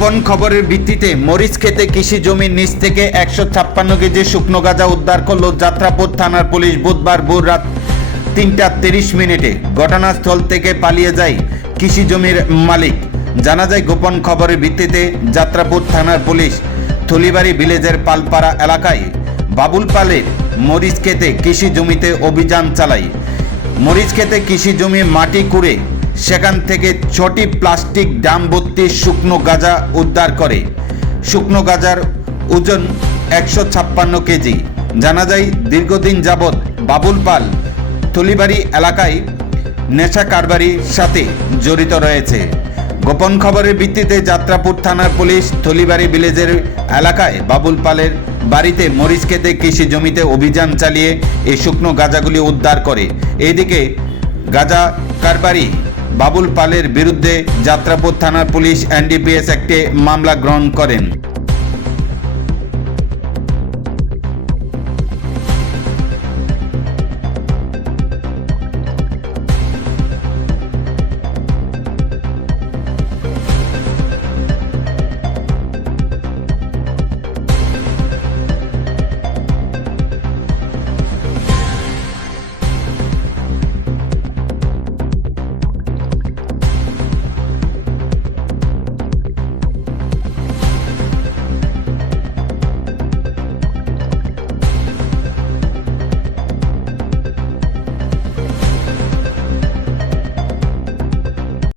গোপন খবরের ভিত্তিতে মরিচ খেতে কৃষি জমির নিচ থেকে একশো ছাপ্পান্ন কেজি শুকনো গাঁজা উদ্ধার করল যাত্রাপুর থানার পুলিশ বুধবার ভোর রাত তিনটা তিরিশ মিনিটে। ঘটনাস্থল থেকে পালিয়ে যায় কৃষি জমির মালিক। জানা যায়, গোপন খবরের ভিত্তিতে যাত্রাপুর থানার পুলিশ থলিবাড়ি ভিলেজের পালপাড়া এলাকায় বাবুল পালের মরিচ খেতে কৃষি জমিতে অভিযান চালায়। মরিচ খেতে কৃষি জমি মাটি কুড়ে সেখান থেকে ছটি প্লাস্টিক ডাম ভর্তি শুকনো গাঁজা উদ্ধার করে। শুকনো গাঁজার ওজন একশো ছাপ্পান্ন কেজি। জানা যায়, দীর্ঘদিন যাবৎ বাবুল পাল তলিবাড়ি এলাকায় নেশা কারবারির সাথে জড়িত রয়েছে। গোপন খবরের ভিত্তিতে যাত্রাপুর থানার পুলিশ থলিবাড়ি ভিলেজের এলাকায় বাবুল পালের বাড়িতে মরিচ খেতে কৃষি জমিতে অভিযান চালিয়ে এই শুকনো গাঁজাগুলি উদ্ধার করে। এইদিকে গাঁজা কারবারি বাবুল পালের বিরুদ্ধে যাত্রাপুর থানার পুলিশ এনডিপিএস একটি মামলা গ্রহণ করেন।